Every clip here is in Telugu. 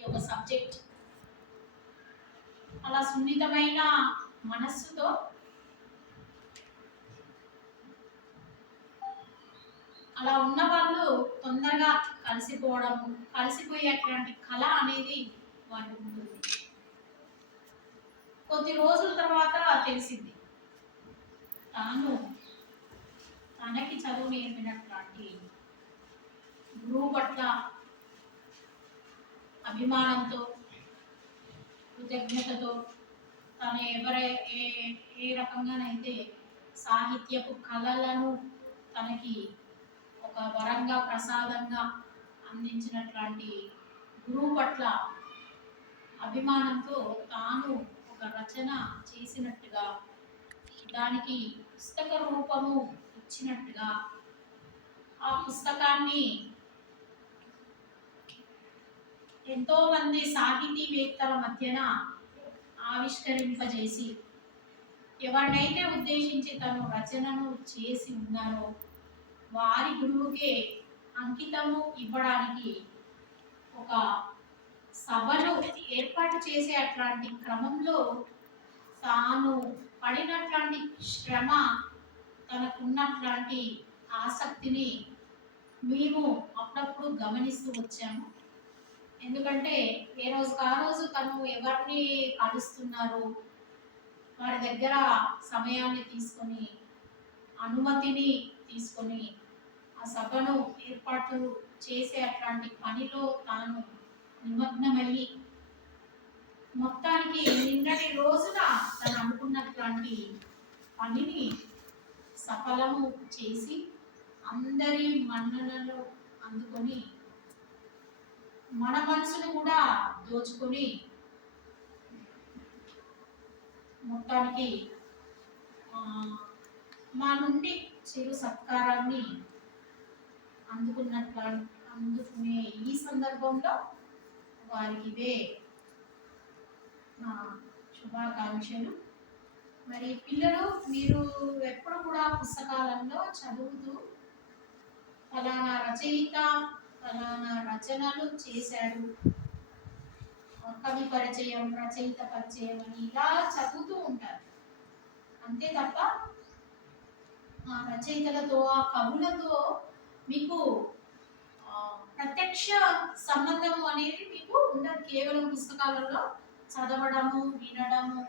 ఇది ఒక సబ్జెక్ట్. అలా సున్నితమైన మనస్సుతో అలా ఉన్న వాళ్ళు తొందరగా కలిసిపోవడము, కలిసిపోయేటువంటి కళ అనేది వారికి ఉంటుంది. కొద్ది రోజుల తర్వాత తెలిసింది తాను తనకి చదువు నేర్పినటువంటి గురువు పట్ల అభిమానంతో, కృతజ్ఞతతో తను ఏ రకంగానైతే సాహిత్యపు కళలను తనకి ఒక వరంగా ప్రసాదంగా అందించినటువంటి గురువు పట్ల అభిమానంతో తాను ఒక రచన చేసినట్టుగా, దానికి పుస్తక రూపము ఇచ్చినట్టుగా, ఆ పుస్తకాన్ని ఎంతో మంది సాహితీవేత్తల మధ్యన ఆవిష్కరింపజేసి, ఎవరినైతే ఉద్దేశించి తను రచనను చేసి ఉన్నారో వారి గురువుకే అంకితము ఇవ్వడానికి ఒక సభను ఏర్పాటు చేసే అట్లాంటి క్రమంలో తాను పడినట్లాంటి శ్రమ, తనకున్నట్లాంటి ఆసక్తిని మేము అప్పుడప్పుడు గమనిస్తూ వచ్చాము. ఎందుకంటే ఏ రోజుకు ఆ రోజు తను ఎవరిని కలుస్తున్నారు, వారి దగ్గర సమయాన్ని తీసుకొని, అనుమతిని తీసుకొని ఆ సభను ఏర్పాటు చేసే అట్లాంటి పనిలో తాను నిమగ్నమయ్యి మొత్తానికి నిన్నటి రోజున తను అనుకున్నటువంటి పనిని సఫలము చేసి అందరి మన్ననలు అందుకొని మన మనసును కూడా దోచుకొని మొత్తానికి మా నుండి చిరు సత్కారాన్ని అందుకునే ఈ సందర్భంలో వారికి ఇవే నా శుభాకాంక్షలు. మరి పిల్లలు, మీరు ఎప్పుడు కూడా పుస్తకాలలో చదువుతూ ఫలానా రచయిత ఫలానా రచనలు చేశాడు, కవి పరిచయం, రచయిత పరిచయం అని ఇలా చదువుతూ ఉంటారు. అంతే తప్ప ఆ రచయితలతో, ఆ కవులతో మీకు ప్రత్యక్ష సంబంధం అనేది మీకు ఉండదు. కేవలం పుస్తకాలలో చదవడము, వినడము,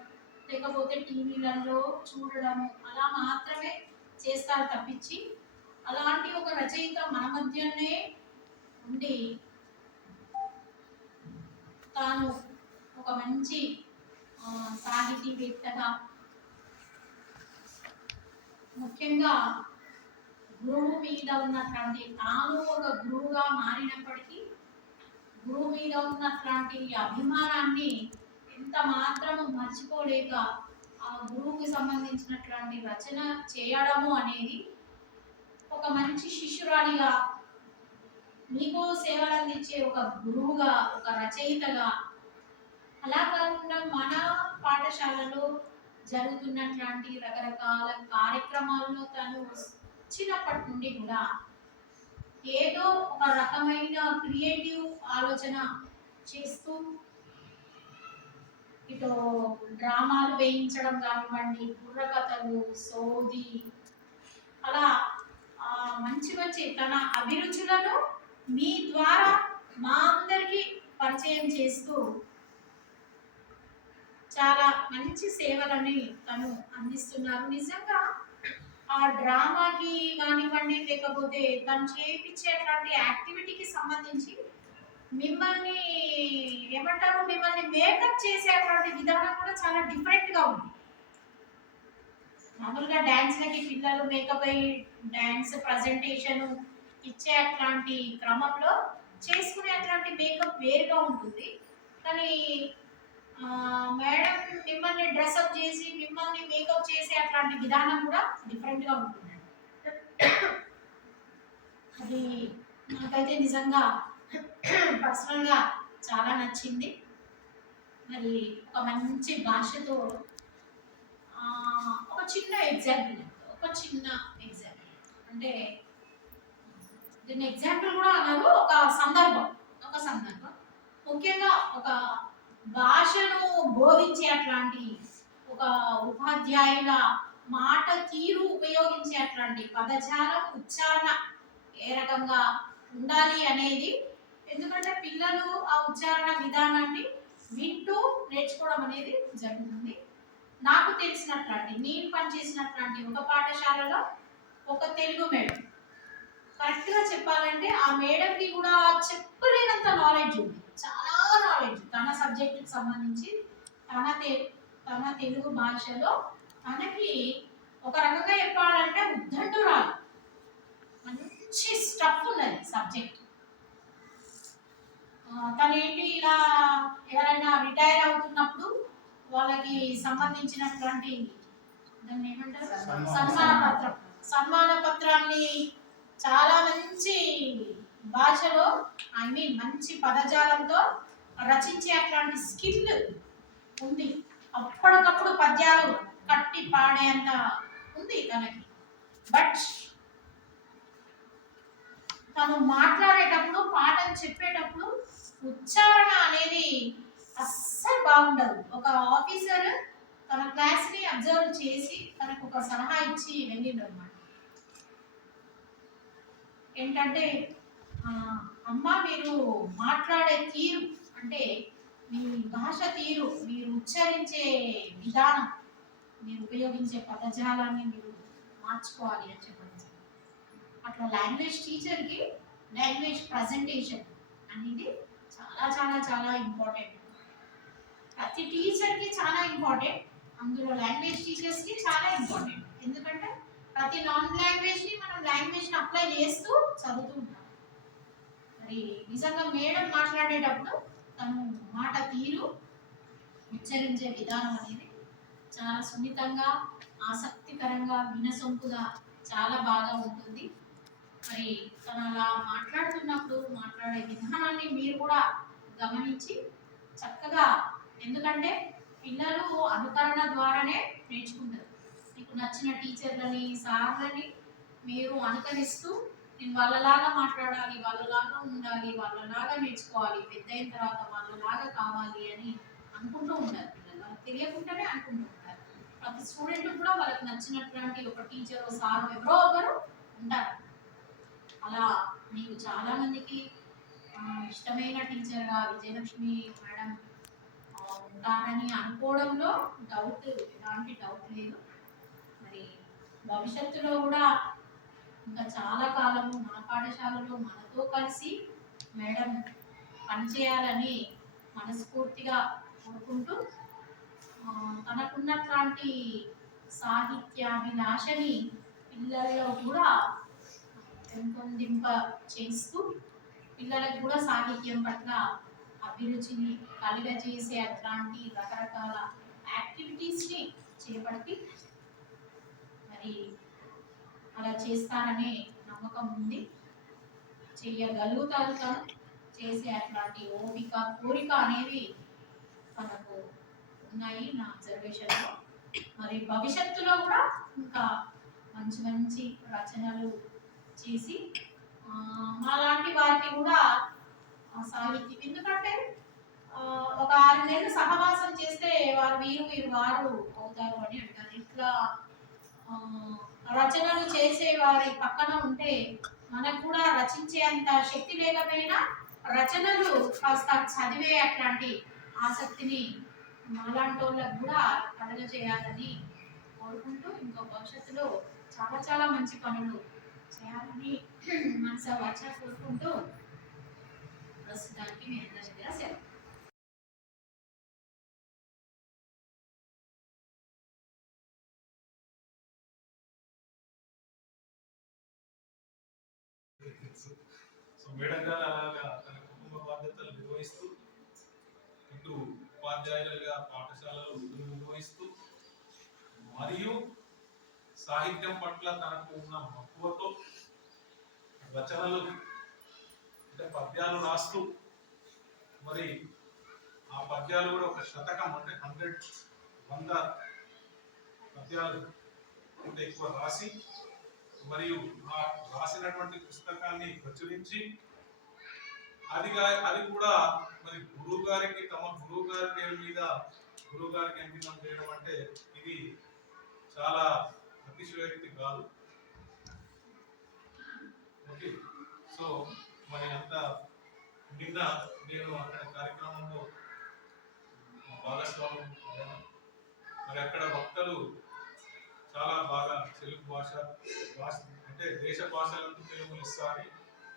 లేకపోతే టీవీలలో చూడడము అలా మాత్రమే చేస్తారు తప్పించి, అలాంటి ఒక రచయిత మన మధ్యనే ఉండి తాను ఒక మంచి సాహితీవేత్తగా, ముఖ్యంగా గురువు మీద ఉన్నటువంటి, తాను ఒక గురువుగా మారినప్పటికీ గురువు మీద ఉన్నటువంటి అభిమానాన్ని ఎంత మాత్రము మర్చిపోలేక ఆ గురువుకి సంబంధించినటువంటి రచన చేయడము అనేది ఒక మంచి శిష్యురాలిగా, మీకు సేవలు అందించే ఒక గురువుగా, ఒక రచయితగా, అలా కాకుండా మన పాఠశాలలో జరుగుతున్నటువంటి రకరకాల కార్యక్రమాల్లో తను వచ్చినప్పటి నుండి కూడా ఏదో ఒక రకమైన క్రియేటివ్ ఆలోచన చేస్తూ, ఇటు డ్రామాలు వేయించడం కానివ్వండి, బుర్రకథలు, సోది, అలా మంచి మంచి తన అభిరుచులను మీ ద్వారా మా అందరికీ పరిచయం చేస్తూ చాలా మంచి సేవలని తను అందిస్తున్నారు. నిజంగా ఆ డ్రామాకి కానివ్వండి, లేకపోతే తను చేయించేటువంటి యాక్టివిటీకి సంబంధించి మిమ్మల్ని ఏమంటారు, మిమ్మల్ని మేకప్ చేసేటువంటి విధానం కూడా చాలా డిఫరెంట్గా ఉంది. మామూలుగా డ్యాన్స్లకి పిల్లలు మేకప్ అయ్యి డ్యాన్స్ ప్రజెంటేషన్ ఇచ్చే అట్లాంటి క్రమంలో చేసుకునే అట్లాంటి మేకప్ వేరుగా ఉంటుంది. కానీ మేడం మిమ్మల్ని డ్రెస్అప్ చేసి మిమ్మల్ని మేకప్ చేసే అట్లాంటి విధానం కూడా డిఫరెంట్గా ఉంటుంది. అది నాకైతే నిజంగా పర్సనల్గా చాలా నచ్చింది. మరి ఒక మంచి భాషతో ఒక చిన్న ఎగ్జాంపుల్ అంటే దీన్ని ఎగ్జాంపుల్ కూడా అన్నారు, ఒక సందర్భం ముఖ్యంగా ఒక భాషను బోధించే అట్లాంటి ఒక ఉపాధ్యాయుల మాట తీరు ఉపయోగించే అట్లాంటి పదజాలం ఉచ్చారణ ఏ రకంగా ఉండాలి అనేది, ఎందుకంటే పిల్లలు ఆ ఉచ్చారణ విధానాన్ని వింటూ నేర్చుకోవడం అనేది జరుగుతుంది. నాకు తెలిసినట్లాంటి నేను పనిచేసినట్లాంటి ఒక పాఠశాలలో ఒక తెలుగు మేడం, కరెక్ట్ గా చెప్పాలంటే ఆ మేడంకి కూడా చెప్పలేనంత నాలెడ్జ్ ఉంది, చాలా నాలెడ్జ్ తన సబ్జెక్టుకి సంబంధించి. తన తన తెలుగు భాషలో తనకి ఒక రకంగా చెప్పాలంటే ఉద్దండురాలు, మంచి స్టఫ్ ఉన్నది సబ్జెక్ట్. తనేంటి ఇలా ఎవరైనా రిటైర్ అవుతున్నప్పుడు వాళ్ళకి సంబంధించినటువంటి దాన్ని ఏమంటారు, సన్మాన పత్రం, సన్మాన పత్రాన్ని చాలా మంచి భాషలో, ఐ మీన్ మంచి పదజాలంతో రచించే అట్లాంటి స్కిల్ ఉంది. అప్పటికప్పుడు పద్యాలు కట్టి పాడేంత ఉంది తనకి. బట్ తను మాట్లాడేటప్పుడు పాటలు చెప్పేటప్పుడు ఉచ్చారణ అనేది అస్సలు బాగుండదు. ఒక ఆఫీసర్ తన క్లాస్ ని అబ్జర్వ్ చేసి తనకు ఒక సలహా ఇచ్చి వెళ్ళిండు అనమాట. ఏంటంటే అమ్మ మీరు మాట్లాడే తీరు, అంటే మీ భాష తీరు, మీరు ఉచ్చరించే విధానం, మీరు ఉపయోగించే పదజాలాన్ని మీరు మార్చుకోవాలి అని చెప్పండి. అట్లా లాంగ్వేజ్ టీచర్కి లాంగ్వేజ్ ప్రజెంటేషన్ అనేది చాలా చాలా చాలా ఇంపార్టెంట్. ప్రతి టీచర్కి చాలా ఇంపార్టెంట్, అందులో లాంగ్వేజ్ టీచర్స్కి చాలా ఇంపార్టెంట్. ఎందుకంటే ప్రతి నాన్ లాంగ్వేజ్ని మనం లాంగ్వేజ్ని అప్లై చేస్తూ చదువుతూ ఉంటాం. మరి నిజంగా మేడం మాట్లాడేటప్పుడు తను మాట తీరు, ఉచ్చరించే విధానం అనేది చాలా సున్నితంగా, ఆసక్తికరంగా, వినసొంపుగా చాలా బాగా ఉంటుంది. మరి తను అలా మాట్లాడుతున్నప్పుడు మాట్లాడే విధానాన్ని మీరు కూడా గమనించి చక్కగా, ఎందుకంటే పిల్లలు అనుకరణ ద్వారానే నేర్చుకుంటారు. మీకు నచ్చిన టీచర్లని, సార్లని మీరు అనుకరిస్తూ నేను వాళ్ళలాగా మాట్లాడాలి, వాళ్ళలాగా ఉండాలి, వాళ్ళలాగా నేర్చుకోవాలి, పెద్ద అయిన తర్వాత వాళ్ళలాగా కావాలి అని అనుకుంటూ ఉంటారు పిల్లలు. వాళ్ళకి తెలియకుండానే అనుకుంటూ ఉంటారు. ప్రతి స్టూడెంట్ కూడా వాళ్ళకి నచ్చినటువంటి ఒక టీచర్, సార్ ఎవరో ఒకరు ఉంటారు. అలా మీకు చాలా మందికి ఇష్టమైన టీచర్గా విజయలక్ష్మి మేడం ఉంటారని అనుకోవడంలో ఎలాంటి డౌట్ లేదు. మరి భవిష్యత్తులో కూడా ఇంకా చాలా కాలము మన పాఠశాలలో మనతో కలిసి మేడం పనిచేయాలని మనస్ఫూర్తిగా కోరుకుంటూ, తనకున్నట్లాంటి సాహిత్యాభిలాషని పిల్లల్లో కూడా పెంపొందింప చేస్తూ పిల్లలకు కూడా సాహిత్యం పట్ల అభిరుచిని కలుగజేసే అట్లాంటి రకరకాల యాక్టివిటీస్ని చేపట్టి మరి అలా చేస్తారనే నమ్మకం ఉంది. చేయగలుగుతారు, తను చేసే అట్లాంటి ఓపిక, కోరిక అనేది మనకు ఉన్నాయి నా అబ్జర్వేషన్లో. మరి భవిష్యత్తులో కూడా ఇంకా మంచి మంచి రచనలు చేసి మాలాంటి వారికి కూడా సాహిత్యం, ఎందుకంటే ఒక 6 నెలలు సహవాసం చేస్తే వారు వీరు వారు అవుతారు అని అంటారు. ఇట్లా రచనలు చేసే వారి పక్కన ఉంటే మనకు కూడా రచించే అంత శక్తి లేకపోయినా రచనలు కాస్త చదివే అట్లాంటి ఆసక్తిని మాలాంటి వాళ్ళకు కూడా కలగజేయాలని కోరుకుంటూ, ఇంకో భవిష్యత్తులో చాలా చాలా మంచి పనులు చేయాలని మనసా వాచా కోరుకుంటూ ప్రస్తుతానికి మీ అందరి దగ్గర సెలవు. సో మేడం గారు అలాగా తన కుటుంబ బాధ్యతలు నిర్వహిస్తూ, ఇటు ఉపాధ్యాయులుగా పాఠశాలలో విధులు నిర్వహిస్తూ, మరియు సాహిత్యం పట్ల తనకు ఉన్న మక్కువతో రచనలు అంటే పద్యాలు రాస్తూ, మరి ఆ పద్యాలు కూడా ఒక శతకం అంటే 100 పద్యాలు అంటే ఎక్కువ రాసి, మరియు ఆ రాసినటువంటి పుస్తకాన్ని ప్రచురించి అది కూడా మరి గురువు గారికి తమ గురువు గారి పేరు మీద గురువు గారికి అంకితం చేయడం అంటే ఇది చాలా అతిశయోక్తి కాదు. ఓకే, సో మరి అంత నిన్న నేను అక్కడ కార్యక్రమంలో భాగస్వామ్యం అయ్యాను. మరి అక్కడ వక్తలు చాలా బాగా తెలుగు భాష అంటే దేశ భాషలందు తెలుగు లెస్స అని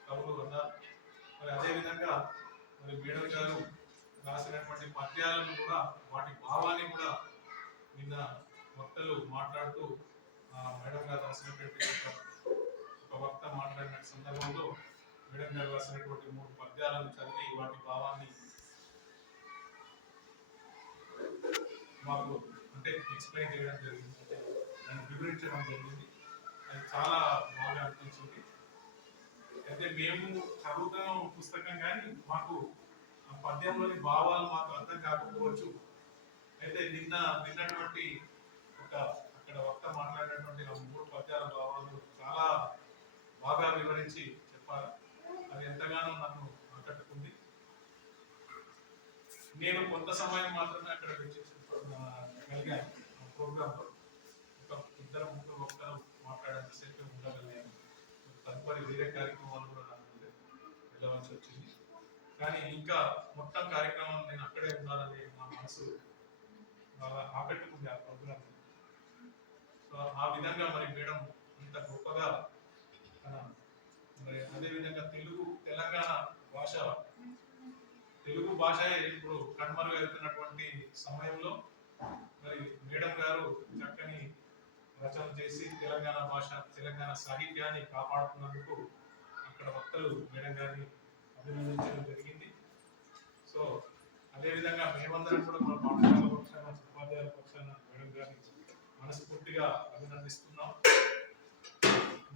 కవులు అన్నారు. మరి అదేవిధంగా మరి మేడం గారు రాసినటువంటి పద్యాలను కూడా వాటి భావాన్ని కూడా నిన్న వక్తలు మాట్లాడుతూ మేడం గారు రాసినటువంటి ఒక వక్త మాట్లాడిన సందర్భంలో మేడం గారు రాసినటువంటి 3 పద్యాలను చదివి వాటి భావాన్ని మాకు అంటే ఎక్స్ప్లెయిన్ చేయడం జరిగింది, అంటే దాన్ని వివరించడం జరిగింది. అది చాలా బాగా అనిపించింది. అయితే మేము చదువుతున్న పుస్తకం కానీ మాకు ఆ పద్యంలోని భావాలు మాకు అర్థం కాకపోవచ్చు. అయితే విన్నటువంటి అక్కడ వక్త మాట్లాడినటువంటి 3 పద్యాల భావాలు చాలా బాగా వివరించి చెప్పారు. అది ఎంతగానో నన్ను ఆకట్టుకుంది. నేను కొంత సమయం మాత్రమే అక్కడ కలిగాను ప్రోగ్రాంలో. ఒక 2-3 వక్తలు మాట్లాడేంతసేపు ఉండగలిగాను. తదుపరి వేరే కార్యక్రమాలు కూడా నాకు వెళ్ళవలసి వచ్చింది. కానీ ఇంకా మొత్తం కార్యక్రమం నేను అక్కడే ఉండాలని నా మనసు బాగా ఆకట్టుకుంది ఆ ప్రోగ్రాం. సో ఆ విధంగా మరి మేడం ఇంత గొప్పగా మరి అదేవిధంగా తెలంగాణ తెలుగు భాష ఇప్పుడు కనుమరుగవుతున్నటువంటి సమయంలో మరి మేడం గారు చక్కని రచన చేసి తెలంగాణ భాష తెలంగాణ సాహిత్యాన్ని కాపాడుతున్నందుకు అక్కడ వక్తలు మేడం గారిని అభినందించడం జరిగింది. సో అదేవిధంగా మేమందరం కూడా మన పాఠశాల పక్షాన ఉపాధ్యాయుల పక్షాన మేడం గారిని మనస్ఫూర్తిగా అభినందిస్తున్నాం.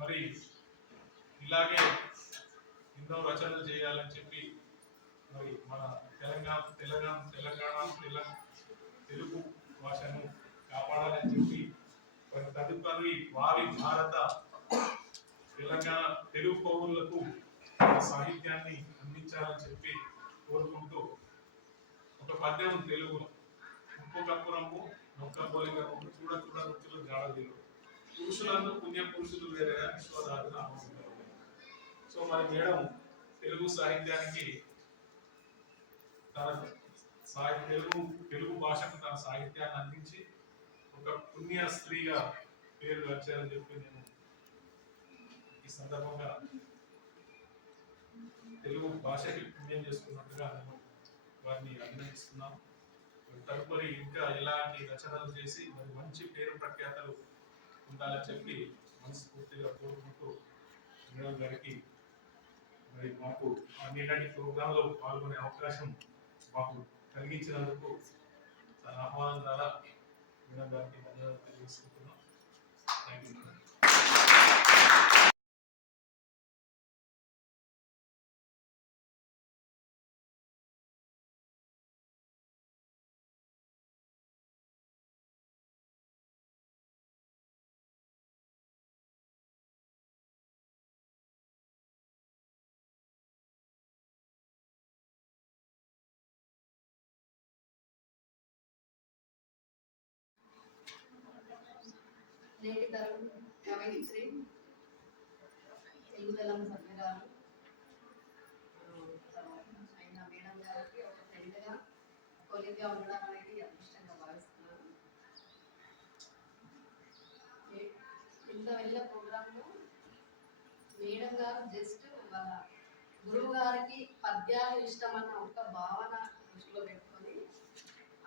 మరి ఇలాగే ఎన్నో రచనలు చేయాలని చెప్పి మరి మన తెలంగాణ తెలుగు భాషను కాపాడాలని చెప్పి తదుపరి వారి భారత తెలంగాణ తెలుగు పౌరులకు సాహిత్యాన్ని అందించాలని చెప్పి కోరుకుంటూ ఒక పద్యం తెలుగులో ఉప్పు కప్పురము నొక్క పోలికము చూడ చూడ రుచులు జాడదీరు పురుషులందు పుణ్య పురుషులు వేరేగా విశ్వదారులు ఆమోదించారు. సో మరి మేడం తెలుగు సాహిత్యానికి తెలుగు భాషకు తన సాహిత్యాన్ని అందించి ఒక పుణ్య స్త్రీగా పేరు వచ్చారని చెప్పి నేను ఈ సందర్భంగా తెలుగు భాషకి పుణ్యం చేసుకున్నట్టుగా నేను వారిని అభినందిస్తున్నాను. తదుపరి ఇంకా ఎలాంటి రచనలు చేసి మరి మంచి పేరు ప్రఖ్యాతలు ఉండాలని చెప్పి మనస్ఫూర్తిగా కోరుకుంటూ మేడం గారికి మరి మాకు నిన్నటి ప్రోగ్రాంలో పాల్గొనే అవకాశం మాకు కలిగించినందుకు తన ఆహ్వానం ద్వారా మేడం గారికి ధన్యవాదాలు తెలియజేసుకుంటున్నాం. Thank you madam. నేటి తరం కవయిత్రి తెలుగుదళం సభ్యురాలు అయిన మేడం గారికి ఒక ఫ్రెండ్గా కొలిగ్గా ఉండడం అనేది అదృష్టంగా భావిస్తున్నాను. ఇంత వెళ్ళే ప్రోగ్రాంలో మేడం గారు జస్ట్ వాళ్ళ గురువు గారికి పద్యాలు ఇష్టమన్న ఒక భావన దృష్టిలో పెట్టుకొని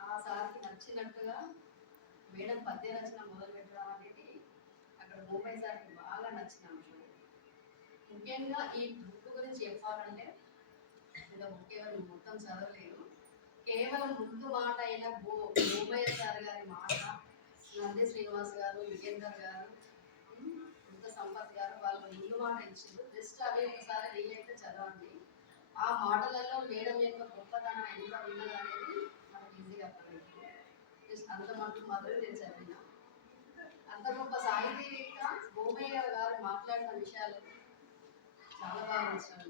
ఆ సార్కి నచ్చినట్టుగా మేడం పద్య రచన మొదలు పెట్టడం అనేది అక్కడ ముంబై సార్కి బాగా నచ్చిన అంశం. ముఖ్యంగా ఈ బుక్ గురించి చెప్పాలంటే ఇంకా బుక్ ఎవరు మొత్తం చదవలేదు, కేవలం ముందు మాట అయిన ముంబై సార్ గారి మాట, నంది శ్రీనివాస్ గారు, యుగేందర్ గారు, ఇంత సంపత్ గారు వాళ్ళు ముందు మాట ఇచ్చిండ్రు. జస్ట్ అవి ఒకసారి వీలైతే చదవండి. ఆ మాటలలో మేడం యొక్క గొప్పతనం ఎంత ఉన్నది అనేది మనకు ఈజీగా అర్థమవుతుంది. అంత మటుకు మాత్రం నేను చదివిన. అంత గొప్ప సాహితీవేత్త భూమయ్య గారు మాట్లాడిన విషయాలు చాలా బాగా నచ్చారు.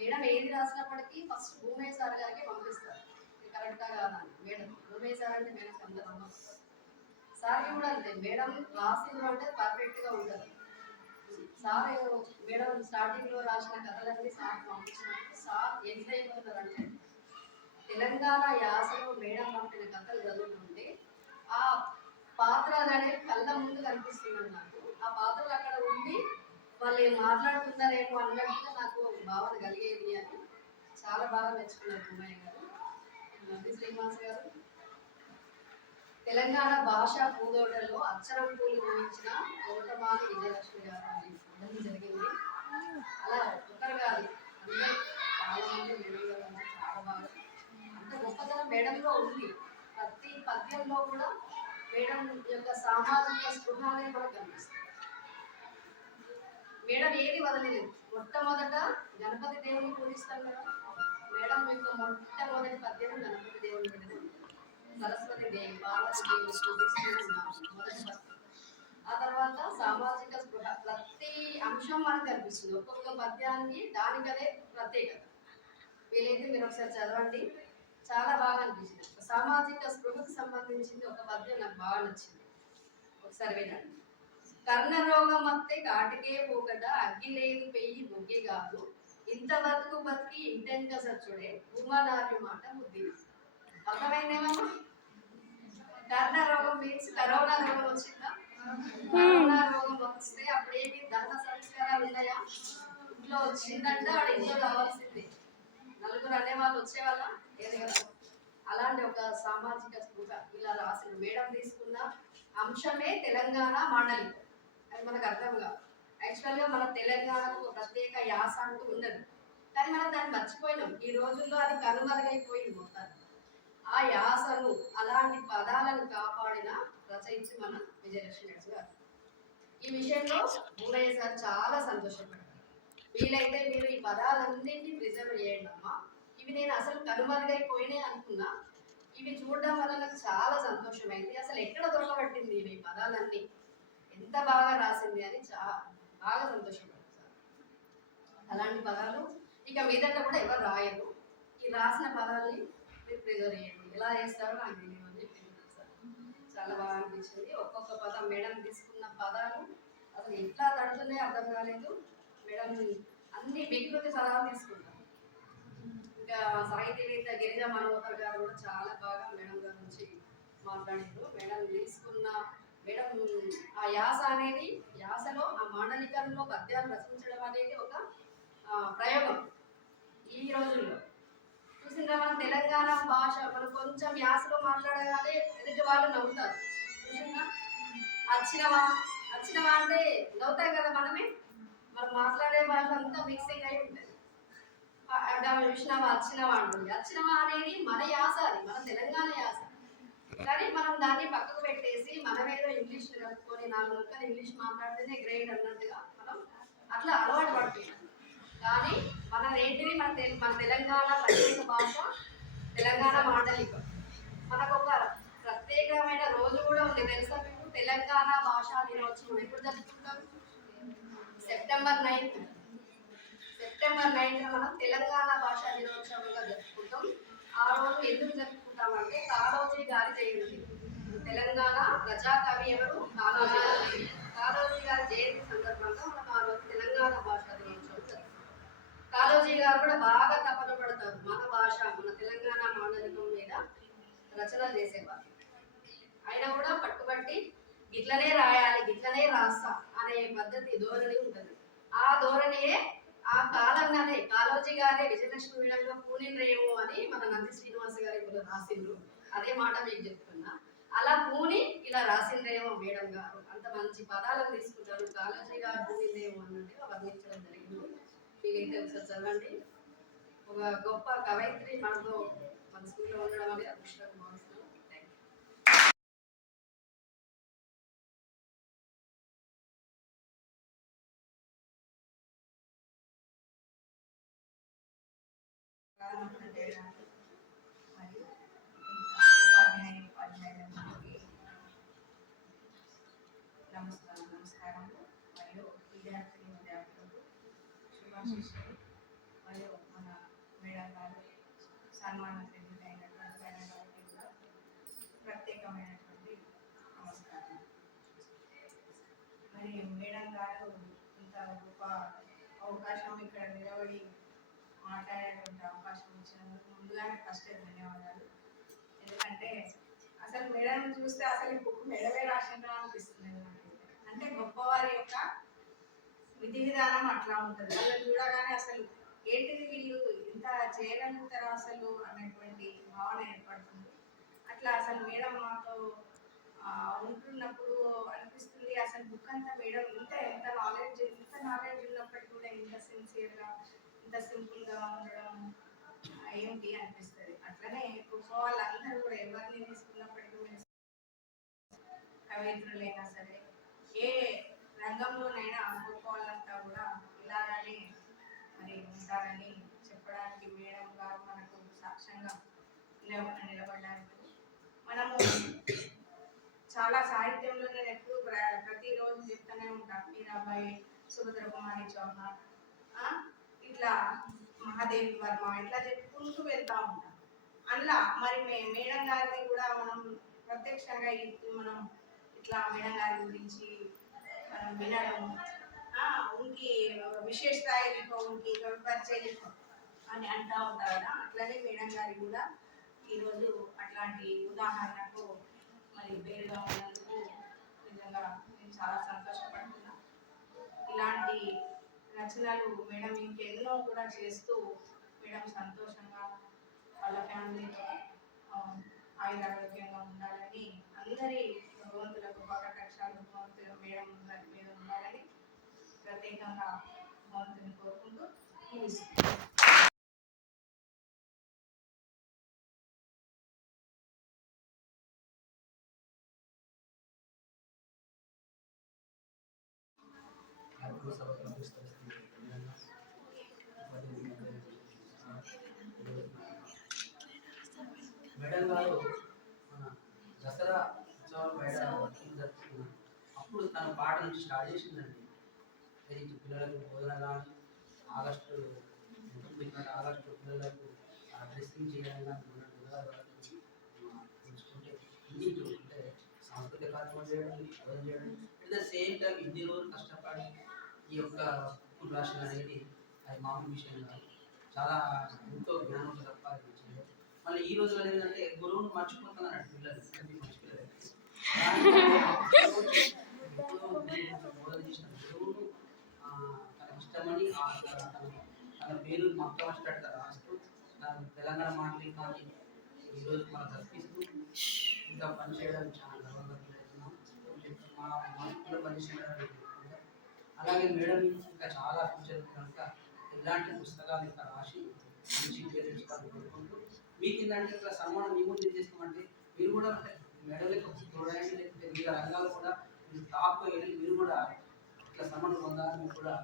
మేడం ఏది రాసినప్పటికీ ఫస్ట్ భూమయ్య సార్ గారికి పంపిస్తారు. ఇది కరెక్టా కాదా అని. మేడం భూమయ్య సార్ అంటే మేడం అంత నమ్మకం. సార్కి కూడా అంతే, మేడం రాసిండ్రు అంటే పర్ఫెక్ట్గా ఉంటుంది. సార్ మేడం స్టార్టింగ్లో రాసిన కథలన్నీ సార్ పంపించినప్పుడు సార్ ఎంత అయిపోతున్నారంటే తెలంగాణ యాసలో మేడం పంపిన కథలు చదువుతుంటే ఆ పాత్రలు అనేవి కళ్ళ ముందు కనిపిస్తున్నాయి నాకు. ఆ పాత్రలు అక్కడ ఉండి వాళ్ళు ఏం మాట్లాడుతున్నారేమో అన్నట్టుగా నాకు భావన కలిగేది అని చాలా బాగా మెచ్చుకున్నారు భూమయ్య గారు. నంది శ్రీనివాస్ గారు తెలంగాణ భాషా పూదోటలో అక్షరం పూలు ఊహించిన గౌతమాని విజయలక్ష్మి గారు అని ఉండడం జరిగింది. అలా ఒకరు కాదు, అందరూ చాలా మంది మేడం గారు అంటే చాలా బాగా అంత గొప్పతనం మేడంలో ఉంది. ప్రతి పద్యంలో కూడా మేడం యొక్క సామాజిక స్పృహ అనేది మనకు కనిపిస్తుంది. మేడం ఏది వదలలేదు. మొట్టమొదట గణపతి దేవుని పూజిస్తాం కదా, మేడం యొక్క మొట్టమొదటి పద్యం గణపతి దేవుని మీద సరస్వతి దేవి పార్వతి దేవి పూజిస్తూ ఉన్నాం మొదటి పద్యం. ఆ తర్వాత సామాజిక స్పృహ ప్రతి అంశం మనకు కనిపిస్తుంది. ఒక్కొక్క పద్యానికి దానికదే ప్రత్యేకత. వీలైతే మీరు ఒకసారి చదవండి, చాలా బాగా అనిపించింది. సామాజిక స్పృహకు సంబంధించింది ఒక పద్యం నాకు బాగా నచ్చింది, ఒకసారి వినండి. కర్ణరోగం అత్తే కాటికే పోకట అగ్గి లేదు పెయ్యి బొగ్గి కాదు ఇంత బతుకు బతికి ఇంటెంక సచ్చుడే ఉమానారి మాట బుద్ధి. అర్థమైందేమమ్మా? కర్ణరోగం మీన్స్ కరోనా రోగం వచ్చిందా? కరోనా రోగం వస్తే అప్పుడేమి దహన సంస్కారాలు ఉన్నాయా? ఇంట్లో వచ్చిందంటే వాడు ఇంట్లో రావాల్సిందే. నలుగురు అనేవాళ్ళు వచ్చేవాళ్ళ లేదు కదా. అలాంటి ఒక సామాజిక స్పృహ ఇలా రాసిన మేడం తీసుకున్న అంశమే తెలంగాణ మాండలికం. అది మనకు అర్థం కాదు. యాక్చువల్గా మన తెలంగాణకు ప్రత్యేక యాస అంటూ ఉండదు, కానీ మనం దాన్ని మర్చిపోయినాం. ఈ రోజుల్లో అది కనుమరుగైపోయింది మొత్తాన్ని. ఆ యాసను అలాంటి పదాలను కాపాడిన రచయిత్రి మన విజయలక్ష్మి గారు. ఈ విషయంలో భూమయ్య సార్ చాలా సంతోషపడ్డారు. వీలైతే మీరు ఈ పదాలన్నింటినీ ప్రిజర్వ్ చేయండి అమ్మా, ఇవి నేను అసలు కనుమరుగైపోయినాయి అనుకున్నా, ఇవి చూడడం వల్ల నాకు చాలా సంతోషమైంది. అసలు ఎక్కడ దొరకబట్టింది ఇవి పదాలన్నీ, ఎంత బాగా రాసింది అని చాలా బాగా సంతోషపడ్డారు సార్. అలాంటి పదాలు ఇక మీదట కూడా ఎవరు రాయరు. ఈ రాసిన పదాలని మీరు ప్రిజర్వ్ చేయండి. ఎలా చేస్తారో నాకు తెలియదు అని చెప్పింది సార్. చాలా బాగా అనిపించింది. ఒక్కొక్క పదం మేడం తీసుకున్న పదాలు అసలు ఎట్లా తడుతున్నాయో అర్థం కాలేదు. మేడం అన్ని వికృతి పదాలు తీసుకుంటారు. ఇంకా సాహితీవేత్త గిరిజా మనోహర్ గారు కూడా చాలా బాగా మేడం గారి నుంచి మాట్లాడారు. మేడం తీసుకున్న మేడం ఆ యాస అనేది, యాసలో ఆ మాండలికంలో పద్యాలు రచించడం అనేది ఒక ప్రయోగం. ఈ రోజుల్లో చూసిందా, మన తెలంగాణ భాష మనం కొంచెం యాసలో మాట్లాడగానే ఎదుటి వాళ్ళు నవ్వుతారు. చూసిందా, వచ్చినవా వచ్చినవా అంటే నవ్వుతాం కదా మనమే. మనం మాట్లాడే భాష అంతా మిక్సింగ్ అయి ఉంటుంది. చూసినావా వచ్చినవా అంటుంది. వచ్చినవా అనేది మన యాస, అది మన తెలంగాణ యాస. కానీ మనం దాన్ని పక్కకు పెట్టేసి మనమేదో ఇంగ్లీష్ కలుపుకొని 4 ముక్కలు ఇంగ్లీష్ మాట్లాడితేనే గ్రేట్ అన్నట్టుగా మనం అట్లా అలవాటు పడుతున్నాం. కానీ ఏంటిది మన తెలంగాణ ప్రత్యేక భాష తెలంగాణ మాండలికం. మనకు ఒక ప్రత్యేకమైన రోజు కూడా ఉంది తెలుసా మీకు? తెలంగాణ భాషా దినోత్సవం ఎప్పుడు జరుపుకుంటాం? September 9th. సెప్టెంబర్ 9th మనం తెలంగాణ భాషా దినోత్సవంగా జరుపుకుంటాం. ఆ రోజు ఎందుకు జరుపుకుంటామంటే కాళోజీ గారి జయంతి. తెలంగాణ ప్రజా కవి ఎవరు? కాళోజీ. కాళోజీ గారి జయంతి సందర్భంగా మనం ఆ రోజు తెలంగాణ భాషా దినోత్సవం జరుపుకుంటాం. కాళోజీ గారు కూడా బాగా తపన పడతారు మన భాష, మన తెలంగాణ మాండలికం మీద రచనలు చేసేవారు. ఆయన కూడా పట్టుబట్టి గిట్లనే రాయాలి, గిట్లనే రాస్తా అనే పద్ధతి ధోరణి ఉంటుంది. ఆ ధోరణియే ఆ కాలంగానే కాళోజీ గారే విజయలక్ష్మి మేడంలో పూనిండ్రేమో అని మన నంది శ్రీనివాస్ గారు ఇప్పుడు రాసిండ్రు. అదే మాట మీకు చెప్తున్నా. అలా పూని ఇలా రాసిండ్రేమో మేడం గారు. అంత మంచి పదాలను తీసుకుంటారు. కాళోజీ గారు పూనిండ్రేమో అన్నట్టుగా వర్ణించడం జరిగింది. మీకైతే ఒకసారి చదవండి. ఒక గొప్ప కవయిత్రి మనతో మన స్కూల్లో ఉండడం అనేది అదృష్టంగా భావిస్తున్నాం. నమస్కారం మరియు విద్యార్థులకు శుభాశిస్సులు మరియు సన్మానం అయినటువంటి మేడం గారికి కూడా ప్రత్యేకమైనటువంటి నమస్కారం. మరి మేడం గారు ఇంత గొప్ప అవకాశం ఇక్కడ నిలబడి మాట్లాడేటువంటి అవకాశం ఇచ్చినందుకు ముందుగానే ఫస్ట్ ధన్యవాదాలు. ఎందుకంటే అసలు మేడం చూస్తే అసలు ఈ బుక్ మేడమే రాసిందా అనిపిస్తుంది నాకు. అంటే గొప్పవారి యొక్క విధి విధానం అట్లా ఉంటుంది. వాళ్ళని చూడగానే అసలు ఏంటిది వీళ్ళు ఇంత చేయగలుగుతారా అసలు అనేటువంటి భావన ఏర్పడుతుంది. అట్లా అసలు మేడం మాతో ఉంటున్నప్పుడు అనిపిస్తుంది అసలు బుక్ అంతా మేడం ఎంత నాలెడ్జ్ ఉన్నప్పటికీ కూడా ఇంత సిన్సియర్గా ఇంత సింపుల్గా ఉండడం ఏంటి అనిపిస్తుంది. అట్లనే గొప్ప వాళ్ళందరూ కూడా ఎవరిని తీసుకున్నప్పటికీ కవయిత్రులైనా సరే ఏ రంగంలోనైనా గొప్ప వాళ్ళంతా కూడా ఇలాగానే మరి ఉంటారని చెప్పడానికి మేడం గారు మనకు సాక్ష్యంగా నిలబడడానికి మనము చాలా సాహిత్యంలో నేను ఎప్పుడు ప్రతిరోజు చెప్తూనే ఉంటాను. మీరాబాయి, సుభద్ర కుమారి చౌహాన్, ఇట్లా మహాదేవి వర్మ ఇట్లా చెప్పుకుంటూ వెళ్తూ ఉంటాం. అందులో మరి మేడం గారిని కూడా మనం ప్రత్యక్షంగా మనం ఇట్లా మేడం గారి గురించి మనం వినడం ఉనికి విశేషత ఉనికి పరిచయం అని అంటూ ఉంటారు కదా. అట్లనే మేడం గారి కూడా ఈరోజు అట్లాంటి ఉదాహరణకు మరి పేరుగా ఉన్నందుకు నిజంగా నేను చాలా సంతోషపడుతున్నా. ఇలాంటి రచనలు మేడం ఇంకెన్నో కూడా చేస్తూ మేడం సంతోషంగా వాళ్ళ ఫ్యామిలీతో ఆయురారోగ్యంగా ఉండాలని అందరి భగవంతులకు కటాక్షాలు భగవంతుల మేడం మీద ఉండాలని ప్రత్యేకంగా భగవంతుని కోరుకుంటూ ముగిస్తున్నాను. మేడం గారు మన దసరా ఉత్సవాలు బయట జరుపుకున్నాం. అప్పుడు తన పాట నుంచి స్టార్ట్ చేసిందండి. పిల్లలకు బోధన కానీ ఆగస్టు పిల్లలకు డ్రెస్సింగ్ చేయడం కానీ చూసుకుంటే ఇన్నిటి అంటే సాంస్కృతిక కార్యక్రమం చేయడం బోధన చేయడం అట్ ద సేమ్ టైం ఇన్ని రోజులు కష్టపడి ఈ యొక్క బుక్కులు రాసిన అనేది అది మామూలు విషయం కాదు. చాలా ఎంతో జ్ఞానం సంపాదించింది. మళ్ళీ ఈ రోజుల్లో ఏంటంటే గురువును మర్చిపోతున్నారు పిల్లలు మర్చిపోలేదు. బోధన చేసిన గురువును తనకి ఇష్టమని తన పేరు మొత్తం వచ్చేటట్టు రాస్తూ తెలంగాణ మాటలు కానీ ఈరోజు మనం తప్పిస్తూ ఇంకా పనిచేయడం చాలా గర్వంగా ఫీల్ మా మనసులో పనిచేయడం. అలాగే మేడం ఇంకా చాలా ఫ్యూచర్ కనుక ఇలాంటి పుస్తకాలు ఇంకా రాసి మంచి పేరు తెచ్చుకోవాలని కోరుకుంటూ మీకు ఏంటంటే ఇట్లా సన్మానం మీ ముందు చేస్తామంటే మీరు కూడా అంటే మేడలకు చూడండి, లేకపోతే వివిధ రంగాలు కూడా మీరు టాప్ వెళ్ళి మీరు కూడా ఇట్లా సన్మానం పొందాలని మీరు కూడా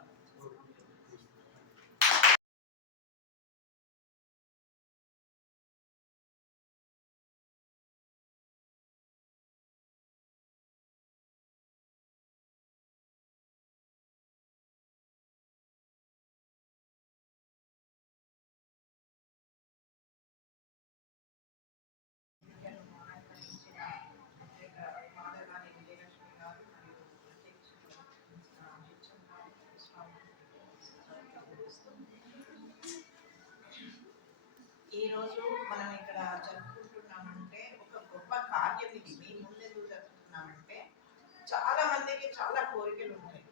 ఈరోజు మనం ఇక్కడ జరుపుకుంటున్నామంటే ఒక గొప్ప కార్యం ఇది. మీ ముందెందుకు జరుపుతున్నామంటే చాలా మందికి చాలా కోరికలు ఉంటాయి.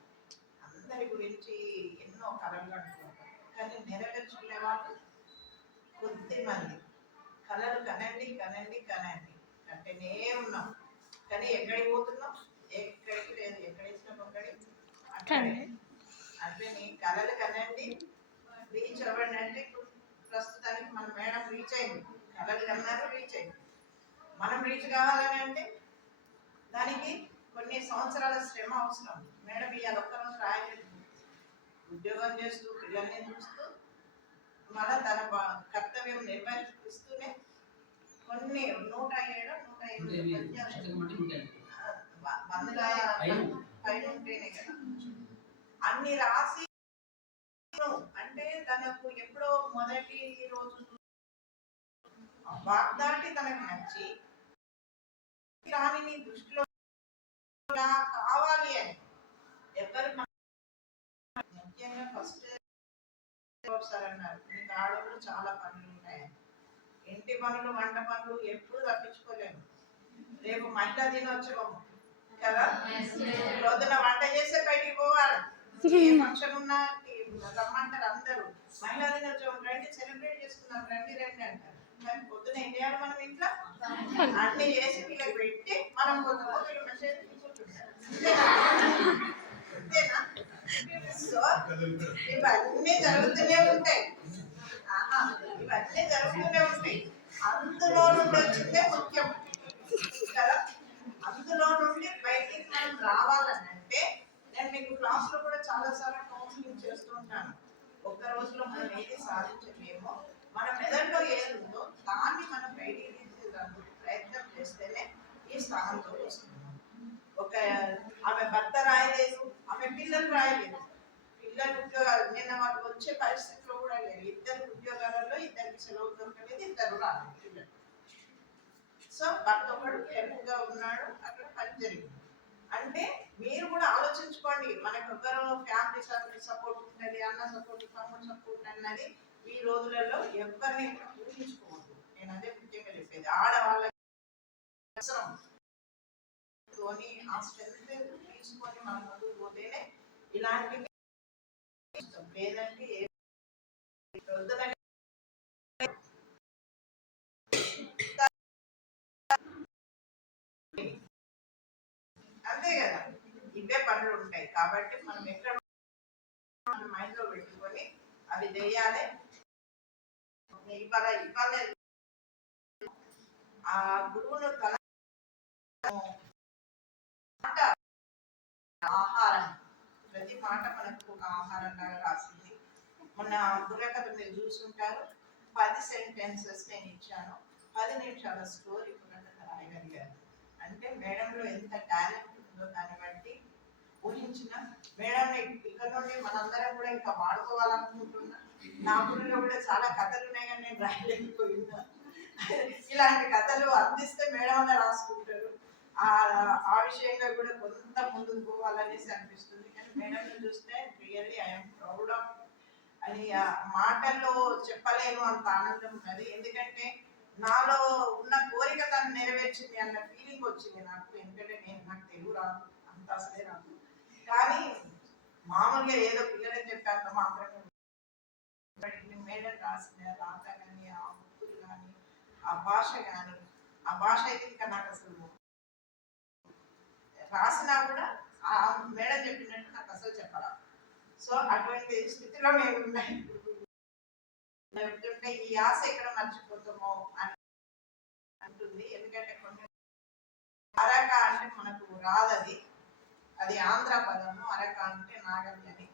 అందరి గురించి ఎన్నో కళలు అంటున్నారు, కానీ నెరవేర్చుకునే వాళ్ళు కొద్ది మంది. కళలు కనండి కనండి కనండి అంటేనే ఉన్నాం, కానీ ఎక్కడికి పోతున్నాం? ఎక్కడికి లేదు. ఎక్కడ ఇచ్చిన పొంగడి అక్కడే. అంటే కళలు కనండి, రీచ్ అవ్వండి. అంటే ప్రస్తుతానికి మన మేడం రీచ్ అయింది, కళలు కన్నారు, రీచ్ అయింది. మనం రీచ్ కావాలని అంటే దానికి కొన్ని సంవత్సరాల శ్రమ అవసరం. మేడం ఇవాళ ఒక్కరోజు రాయలేదు, ఉద్యోగం చేస్తూ పిల్లల్ని చూస్తూ మళ్ళీ తన కర్తవ్యం నిర్వహిస్తూనే కొన్ని 107 పైన ఉంటేనే కదా అన్ని రాసి. అంటే తనకు ఎప్పుడో మొదటి రోజు ఆ వాగ్దాటి తనకు నచ్చి దానిని దృష్టిలో ఇలా కావాలి అని ఎవరు ముఖ్యంగా ఫస్ట్ సార్ అన్నారు మీకు ఆడవాళ్ళు చాలా పనులు ఉన్నాయి, ఇంటి పనులు వంట పనులు ఎప్పుడు తప్పించుకోలేము. రేపు మహిళా దినోత్సవం కదా, పొద్దున వంట చేసే బయటికి పోవాలి, ఏ ఫంక్షన్ ఉన్నా రమ్మంటారు అందరూ. మహిళా దినోత్సవం రండి సెలబ్రేట్ చేసుకుందాం రండి రండి అంటారు. కానీ పొద్దున ఏం చేయాలి మనం ఇంట్లో అన్ని చేసి వీళ్ళకి పెట్టి మనం పొద్దున వీళ్ళు మెసేజ్ తీసుకుంటున్నారు అంతేనా? సో ఇవన్నీ జరుగుతూనే ఉంటాయి. ఇవన్నీ జరుగుతూనే ఉంటాయి. అందులో నుండి వచ్చిందే ముఖ్యం కదా. అందులో నుండి బయటికి మనం రావాలని అంటే నేను మీకు క్లాస్ లో కూడా చాలా సార్లు కౌన్సిలింగ్ చేస్తూ ఉంటాను. ఒక్క రోజులో మనం ఏది సాధించలేమో, మన మెదడులో ఏది ఉందో దాన్ని మనం బయటికి తీసేదానికి ప్రయత్నం చేస్తేనే ఈ స్థానంతో వస్తుంది. ఒక ఆమె భర్త రాయలేదు, ఆమె పిల్లలు రాయలేదు, పిల్లలు ఉద్యోగాలు నిన్న వాళ్ళు వచ్చే పరిస్థితిలో కూడా లేదు. ఇద్దరు ఉద్యోగాలలో ఇద్దరికి సెలవు దొరకలేదు, ఇద్దరు రాలేదు పిల్లలు. సో భర్త ఒకడు హెల్ప్గా ఉన్నాడు, అక్కడ పని జరిగింది. అంటే మీరు కూడా ఆలోచించుకోండి, మనకు ఎవ్వరో ఫ్యామిలీ సపోర్ట్ ఉంటుంది, అన్న సపోర్ట్ తమ్ముడు సపోర్ట్ అన్నది ఈ రోజులలో ఎవరిని కూడా ఊహించుకోవద్దు. నేను అదే ముఖ్యంగా చెప్పేది, ఆడవాళ్ళకి అవసరం ఆ స్ట్రెంత్ తీసుకొని మనం ముందుకు పోతేనే ఇలాంటివి. లేదంటే అంతే కదా, ఇవే పనులు ఉంటాయి. కాబట్టి మనం ఎక్కడ మైండ్ లో పెట్టుకొని అవి చేయాలి. ఇవాళ ఆ గురువును తల ఆహారం, ప్రతి మాట మనకు ఒక ఆహారం లాగా రాసింది. మొన్న బుర్రకథ మీరు చూసుంటారు, 10 సెంటెన్సెస్ నేను ఇచ్చాను, 10 నిమిషాల స్టోరీ బుర్రకథ రాయగలిగారు. అంటే మేడంలో ఎంత టాలెంట్ ఉందో దాన్ని బట్టి ఊహించిన. మేడం ఇక్కడ నుండి మనందరం కూడా ఇంకా వాడుకోవాలనుకుంటున్నా. నా బుర్రలో కూడా చాలా కథలు ఉన్నాయి కానీ నేను రాయలేకపోయినా. ఇలాంటి కథలు అందిస్తే మేడం రాసుకుంటారు. ఆ విషయంగా కూడా కొంత ముందుకు పోవాలనేసి అనిపిస్తుంది. కానీ మేడం చూస్తే రియల్లీ ఐఎమ్ ప్రౌడ్ ఆఫ్ అని మాటల్లో చెప్పలేను అంత ఆనందం ఉన్నది. ఎందుకంటే నాలో ఉన్న కోరిక తను నెరవేర్చింది అన్న ఫీలింగ్ వచ్చింది నాకు. ఎందుకంటే నాకు తెలుగు రాదు, అంత అసలే రాదు. కానీ మామూలుగా ఏదో పిల్లలే చెప్పాను మాత్రమే మేడం రాసిన రాత కానీ, ఆ ముక్కులు కానీ, ఆ భాష కానీ, ఆ భాష అయితే ఇంకా నాకు అసలు రాసినా కూడా ఆ మేడం చెప్పినట్టు నాకు అసలు చెప్పరా. సో అటువంటి స్థితిలో నేను ఉన్నాయి. చెప్తుంటే ఈ ఆశ ఎక్కడ మర్చిపోతామో అని అంటుంది. ఎందుకంటే కొన్ని అరక అంటే మనకు రాదది, అది ఆంధ్ర పదము. అరక అంటే నాగలి అని.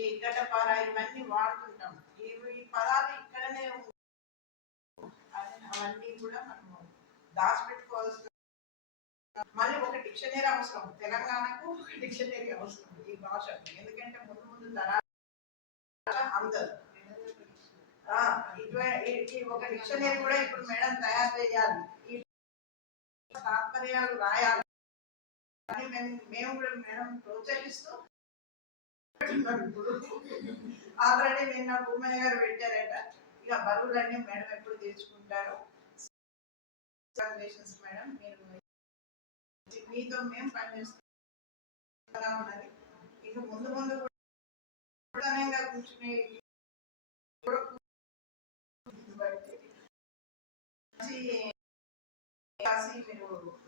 ఈ గడ్డపార ఇవన్నీ వాడుతుంటాం. ఈ పదాలు ఇక్కడనే అవన్నీ కూడా మనము దాచిపెట్టుకోవాల్సిన. మళ్ళీ ఒక డిక్షనరీ అవసరం, తెలంగాణకు ఒక డిక్షనరీ అవసరం ఈ భాషకు. ఎందుకంటే ముందు ముందు తరాలు అందరు ఒక డిక్షనరీ కూడా ఇప్పుడు మేడం తయారు చేయాలి, ఈ తాత్పర్యాలు రాయాలి. మేము కూడా మేడం ప్రోత్సహిస్తూ ఇప్పుడు ఆల్రెడీ నిన్న భూమయ్య గారు పెట్టారట. ఇక బరువులన్నీ మేడం ఎప్పుడు తీర్చుకుంటారు. మేడం మీరు మీతో మేము పనిచేస్తున్నా ఉన్నది. ఇక ముందు ముందు కూడా కూర్చుని మీరు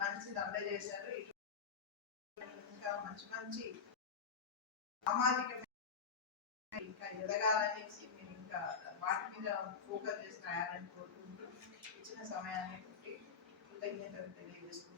మంచిది అందజేశారు. ఇంకా మంచి మంచి సామాజిక ఇంకా ఎదగాలనేసి మీరు ఇంకా వాటి మీద ఫోకస్ చేసి రాయాలని కోరుకుంటూ ఇచ్చిన సమయాన్ని కృతజ్ఞతలు తెలియజేస్తున్నాను.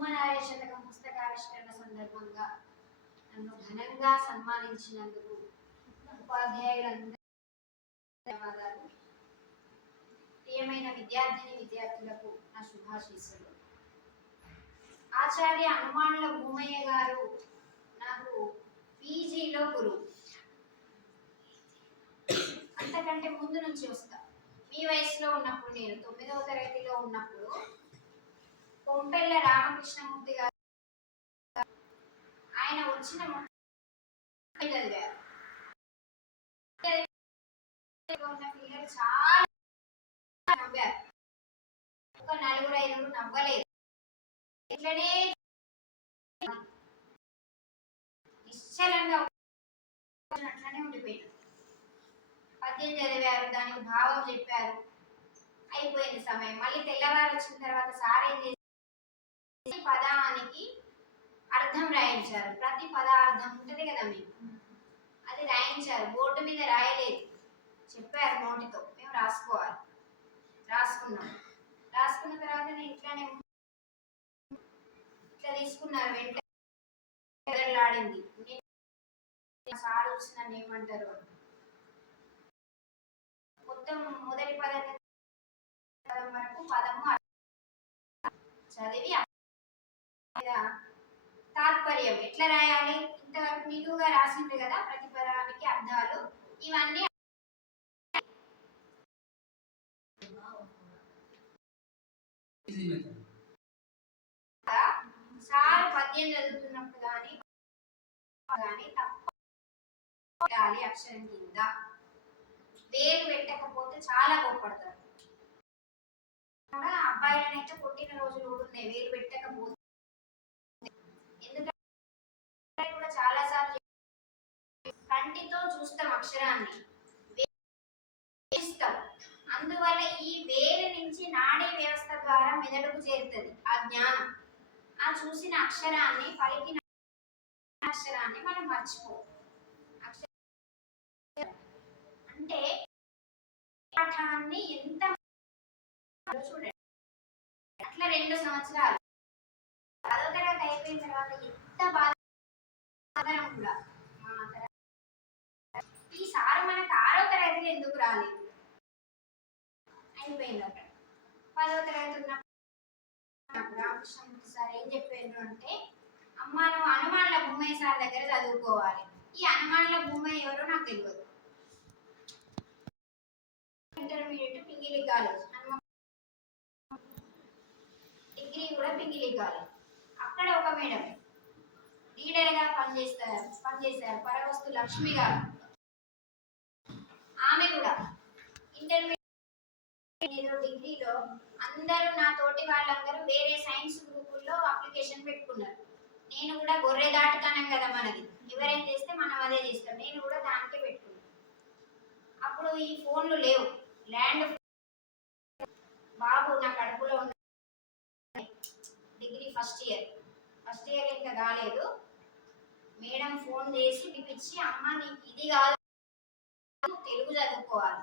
భూమనాయ శతకం పుస్తకావిష్కరణ సందర్భంగా నన్ను ఘనంగా సన్మానించినందుకు ఉపాధ్యాయులందరూ ధన్యవాదాలు. ప్రియమైన విద్యార్థిని విద్యార్థులకు నా శుభాశీస్సులు. ఆచార్య హనుమానుల భూమయ్య గారు నాకు పీజీలో గురువు. అంతకంటే ముందు నుంచి వస్తా. మీ వయసులో ఉన్నప్పుడు, నేను 9వ తరగతిలో ఉన్నప్పుడు కొంపెల్ల రామకృష్ణమూర్తి గారు ఆయన వచ్చిన చదివారు. ఉన్న పిల్లలు చాలా నవ్వారు. ఒక 4-5 నవ్వలేదు. ఇట్లనే నిశ్చలంగా అట్లనే ఉండిపోయారు. పద్యం చదివారు, దానికి భావం చెప్పారు, అయిపోయింది సమయం. మళ్ళీ తెల్లవారు వచ్చిన తర్వాత సార్ ఏం చేసి పదానికి అర్థం రాయించారు. ప్రతి పదార్థం ఉంటుంది కదా మీకు, అది రాయించారు. బోర్డు మీద రాయలేదు, చెప్పారు నోటితో, మేము రాసుకోవాలి. రాసుకున్నాం. రాసుకున్న తర్వాత నేను ఇట్లానే ఇట్లా తీసుకున్నారు. వెంటనే ఆడింది. సార్ వచ్చి నన్ను ఏమంటారు, మొత్తం మొదటి పదం వరకు పదము చదివి తాత్పర్యం ఎట్లా రాయాలి, ఇంతవరకు నిలువుగా రాసిండ్రు కదా ప్రతి పదానికి అర్థాలు, ఇవన్నీ సార్ పద్యం చదువుతున్నప్పుడు కానీ తప్పాలి అక్షరం కింద వేలు పెట్టకపోతే చాలా కోప్పడతారు. అబ్బాయిలనైతే కొట్టిన రోజులు కూడా ఉన్నాయి వేలు పెట్టకపోతే. ఎందుకంటే కూడా చాలా సార్లు కంటితో చూస్తాం అక్షరాన్ని, వేస్తాం. అందువల్ల ఈ వేలు నుంచి నాడీ వ్యవస్థ ద్వారా మెదడుకు చేరుతుంది ఆ జ్ఞానం. ఆ చూసిన అక్షరాన్ని, పలికిన అక్షరాన్ని మనం మర్చిపో. అంటే పాఠాన్ని ఎంత చూడండి. అట్లా 2 సంవత్సరాలు 10వ తరగతి అయిపోయిన తర్వాత ఎంత బాధ కూడా ఈ సార్ మనకు 6వ తరగతిలో ఎందుకు రాలేదు అయిపోయింది. అక్కడ 10వ తరగతి ఉన్నప్పుడు రామకృష్ణమూర్తి సార్ ఏం చెప్పారు అంటే, అమ్మ నువ్వు హనుమానుల భూమయ్య సార్ దగ్గర చదువుకోవాలి. ఈ హనుమానుల భూమయ్య ఎవరో నాకు తెలియదు. ఇంటర్మీడియట్ పింగిలి కాలేజ్, డిగ్రీ కూడా పింగిలి కాలేజ్. అక్కడ ఒక మేడం లీడర్ గా పనిచేశారు పరవస్తు లక్ష్మి గారు. ఆమె కూడా ఇంటర్మీడియట్ డిగ్రీలో అందరూ నా తోటి వాళ్ళందరూ వేరే సైన్స్ గ్రూపుల్లో అప్లికేషన్ పెట్టుకున్నారు. నేను కూడా గొర్రె దాటుతానం కదా మనది, ఎవరేం చేస్తే మనం అదే చేస్తాం. నేను కూడా దానికే పెట్టుకున్నాను. అప్పుడు ఈ ఫోన్లు లేవు, ల్యాండ్ బాబు నా కడుపులో ఉన్న డిగ్రీ ఫస్ట్ ఇయర్ ఇంకా కాలేదు. మేడం ఫోన్ చేసి పిలిపించి, అమ్మ నీకు ఇది కాదు, తెలుగు చదువుకోవాలి,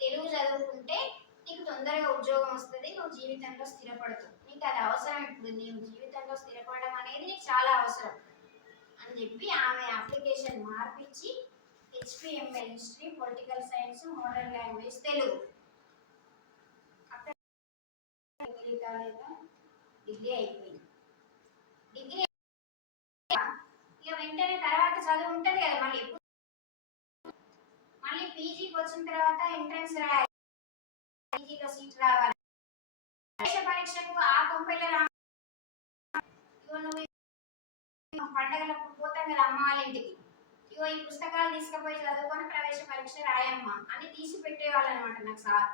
తెలుగు చదువుకుంటే నీకు తొందరగా ఉద్యోగం వస్తుంది, నువ్వు జీవితంలో స్థిరపడుతుంది, నీకు అది అవసరం, ఇప్పుడు నీవు జీవితంలో స్థిరపడడం అనేది నీకు చాలా అవసరం అని చెప్పి ఆమె అప్లికేషన్ మార్పించి HPML history, political science, modern language Telugu అక్కడ డిగ్రీ అయిపోయింది. డిగ్రీ ఇక వెంటనే తర్వాత చదువు ఉంటుంది కదా, మళ్ళీ పీజీకి వచ్చిన తర్వాత ఎంట్రన్స్ రాయాలి, పీజీలో సీట్ రావాలి. పరీక్షకు ఆ కొంపెల్ల నువ్వు పండగలకు పోతాం కదా అమ్మ వాళ్ళ ఇంటికి, ఇగో ఈ పుస్తకాలు తీసుకుపోయి చదువుకొని ప్రవేశ పరీక్ష రాయమ్మా అని తీసి పెట్టేవాళ్ళు అనమాట నాకు సార్.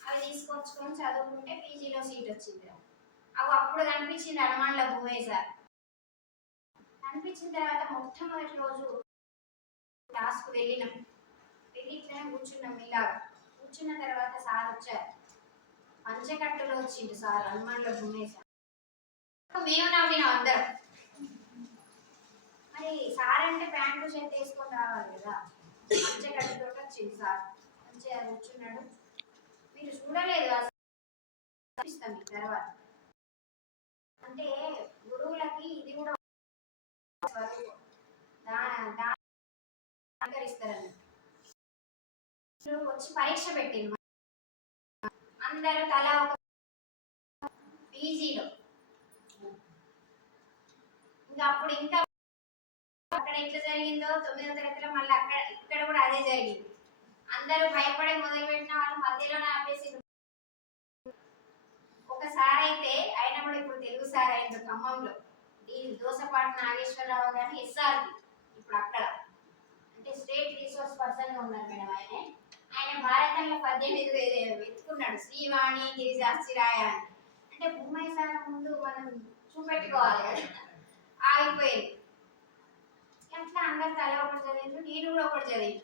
అవి తీసుకొచ్చుకొని చదువుకుంటే పీజీలో సీట్ వచ్చింది. అవి అప్పుడు కనిపించింది హనుమానుల భూమయ్య సార్. కనిపించిన తర్వాత మొట్టమొదటి రోజు క్లాస్కు వెళ్ళి ఇట్లనే కూర్చున్నాం. ఇలాగా కూర్చున్న తర్వాత సార్ వచ్చారు, పంచకట్టులో వచ్చిండు సార్, హనుమానుల భూమయ్య సార్. మేము నవ్వినాం అందరం. మరి సార్ అంటే ప్యాంటు షర్ట్ వేసుకొని రావాలి కదా, పంచకట్టుతో వచ్చింది సార్. మంచిగా కూర్చున్నాడు. మీరు చూడలేదు తర్వాత అంటే గురువులకి ఇది కూడా స్వరూపం. దానికరిస్తారని వచ్చి పరీక్ష పెట్టింది. అందరూ తలా ఒక పీజీలో. ఇంకా అప్పుడు ఇంకా అక్కడ ఎట్లా జరిగిందో 9వ తరగతిలో మళ్ళీ అక్కడ ఇక్కడ కూడా అదే జరిగింది. అందరూ భయపడి మొదలు పెట్టిన వాళ్ళు మధ్యలోనే ఆపేసి ఒక సార్ అయితే ఆయన కూడా ఇప్పుడు తెలుగు సార్ అయింది ఖమ్మంలో. ఈ దోసపాటి నాగేశ్వరరావు గారిని ఎస్ఆర్పి ఇప్పుడు అక్కడ అంటే స్టేట్ రిసోర్స్ పర్సన్ గా ఉన్నారు మేడం. ఆయన భారతంలో 18 వెతుకున్నాడు శ్రీవాణి గిరిజాస్తిరాయ అని. అంటే భూమయ్య సార్ ముందు మనం చూపెట్టుకోవాలి కదా, ఆగిపోయింది. అట్లా అందరు తల ఒకటి చదివిండ్రు, నేను కూడా ఒకటి చదివి.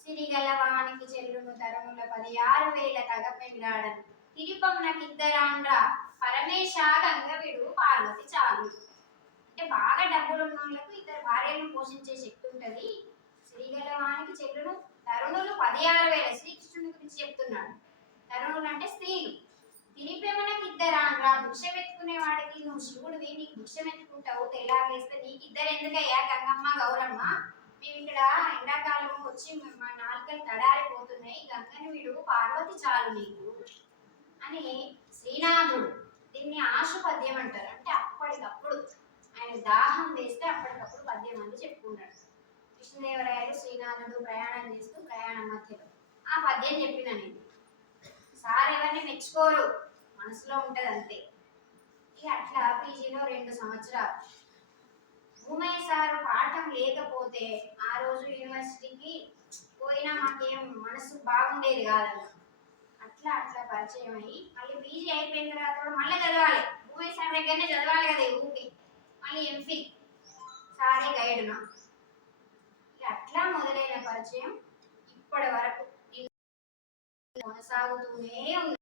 సిరిగల వానికి చెల్లును తరముల 16,000 తగ పెళ్ళాడను తిరిపమునకిద్దరాండ్రా పరమేశా గంగవిడు పార్వతి చాలు. అంటే బాగా డబ్బులు ఉన్న వాళ్ళకు ఇద్దరు భార్యలను పోషించే శక్తి ఉంటది. శ్రీగల వానికి చెల్లును తరుణులు 16,000 శ్రీకృష్ణుని గురించి చెప్తున్నాడు. తరుణులు అంటే స్త్రీలు. తిరిపేమనకి ఇద్దరాండ్రా భిక్ష పెట్టుకునే వాడికి నువ్వు శివుడివి, నీకు భిక్ష పెట్టుకుంటావు, తెల్లారేస్తే నీకు ఇద్దరు ఎందుకయ్యా గంగమ్మ గౌరమ్మ, మేము ఇక్కడ ఎండాకాలం వచ్చి మా నాలుకలు తడారిపోతున్నాయి, గంగని విడు పార్వతి చాలు నీకు అని శ్రీనాథుడు. దీన్ని ఆశు పద్యం అంటారు. అంటే అప్పటికప్పుడు ఆయన దాహం వేస్తే అప్పటికప్పుడు పద్యం అని చెప్పుకున్నాడు. కృష్ణదేవరాయలు శ్రీనాథుడు ప్రయాణం చేస్తూ ప్రయాణం మధ్యలో ఆ పద్యం చెప్పిన నేను. సార్ ఎవరిని మెచ్చుకోరు, మనసులో ఉంటది అంతే. ఇక అట్లా పీజీలో 2 సంవత్సరాలు. భూమయ్య సార్ పాఠం లేకపోతే ఆ రోజు యూనివర్సిటీకి పోయినా మాకేం మనసు బాగుండేది కాదన్న. అట్లా అట్లా పరిచయం అయ్యి మళ్ళీ పీజీ అయిపోయిన తర్వాత కూడా మళ్ళీ చదవాలి. భూమయ్య సార్ దగ్గరనే చదవాలి కదా ఊకి. మళ్ళీ ఎంఫిల్ సారే గైడ్నా. అట్లా మొదలైన పరిచయం ఇప్పటి వరకు కొనసాగుతూనే ఉంది.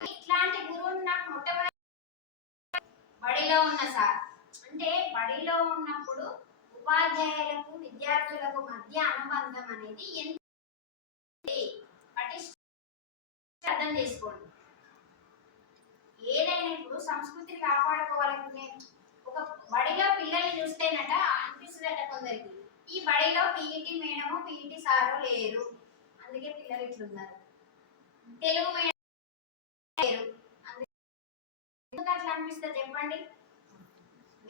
ఇట్లాంటి గురువు నాకు మొట్టమొదటి బడిలో ఉన్న సార్. అంటే బడిలో ఉన్నప్పుడు ఉపాధ్యాయులకు విద్యార్థులకు మధ్య అనుబంధం అనేది ఎంత అర్థం చేసుకోండి. ఏదైనా ఇప్పుడు సంస్కృతిని కాపాడుకోవాలంటే ఒక బడిలో పిల్లల్ని చూస్తేనట అనిపిస్తుందట కొందరికి, ఈ బడిలో పీఈటీ మేడము పీఈటీ సారు లేరు, అందుకే పిల్లలు ఇట్లున్నారు. తెలుగు మేడం లేరు, ఎందుకు అట్లా అనిపిస్తుంది చెప్పండి?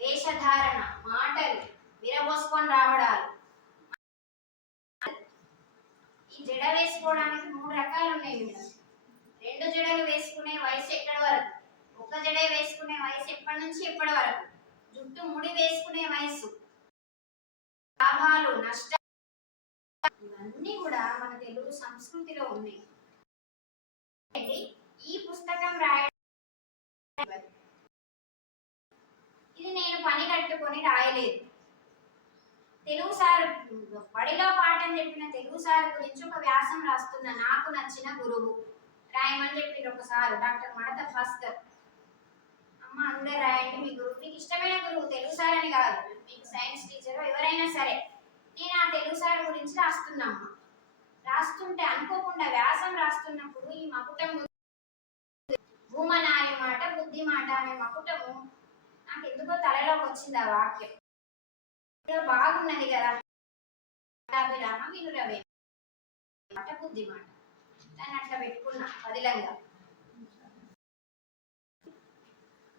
వేషధారణ, మాటలు విరబోసుకొని రావడాలు. ఈ జడ వేసుకోవడానికి 3 రకాలు ఉన్నాయి మేడం. 2 జడలు వేసుకునే వయసు ఎక్కడి వరకు, ఒక జడ వేసుకునే వయసు ఎప్పటి నుంచి ఎప్పటి వరకు, జుట్టు ముడి వేసుకునే వయసు, లాభాలు నష్టాలు, ఇవన్నీ కూడా మన తెలుగు సంస్కృతిలో ఉన్నాయి. ఈ పుస్తకం రాయడం ఇది నేను పని కట్టుకొని రాయలేదు. తెలుగు సార్ బడిలో పాఠం చెప్పిన తెలుగు సార్ గురించి ఒక వ్యాసం రాస్తున్నా. నాకు నచ్చిన గురువు రాయమని చెప్పింది ఒకసారి డాక్టర్ మడత భాస్కర్. అమ్మ అందరు రాయండి మీ గురువు, మీకు ఇష్టమైన గురువు తెలుగు సార్ అని కాదు, మీకు సైన్స్ టీచర్ ఎవరైనా సరే. నేను ఆ తెలుగు సార్ గురించి రాస్తున్నామ్మా. రాస్తుంటే అనుకోకుండా వ్యాసం రాస్తున్నప్పుడు ఈ మకుటం భూమన అనే మాట బుద్ధి మాట అనే మకుటము నాకు ఎందుకో తలలోకి వచ్చింది. ఆ వాక్యం బాగున్నది కదా, అభిరామ వినురవే మాట బుద్ధి మాట, దాన్ని అట్లా పెట్టుకున్నా పదిలంగా.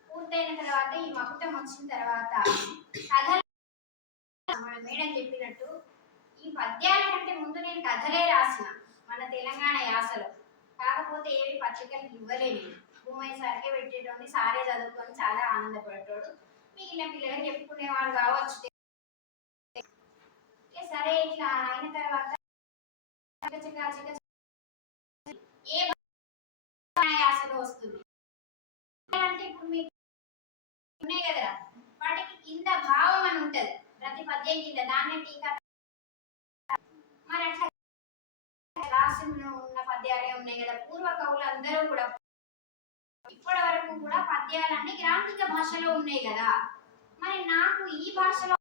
పూర్తయిన తర్వాత ఈ మకుటం వచ్చిన తర్వాత కథలు మన మేడం చెప్పినట్టు ఈ పద్యాల కంటే ముందు నేను కథలే రాసిన మన తెలంగాణ యాసలో. కాకపోతే ఏవి పత్రికలు ఇవ్వలేని భూమయ్య సార్కే పెట్టేటోని, సారే చదువుకొని చాలా ఆనందపడేటోడు, మిగిలిన పిల్లలకు చెప్పుకునేవాడు కావచ్చు. సరే ఇట్లా అయిన తర్వాత ఏ యాసలో వస్తుంది అంటే ఇప్పుడు మీకు ఉన్నాయి కదా, వాటికి కింద భావం అని ఉంటది ప్రతి పద్యం కింద, దాన్నే టీకా. మరి అట్లా రాసి ఉన్న పద్యాలే ఉన్నాయి కదా. పూర్వ కవులు అందరూ కూడా ఇప్పటి వరకు కూడా పద్యాలన్నీ గ్రాంధిక భాషలో ఉన్నాయి కదా. మరి నాకు ఈ భాషలో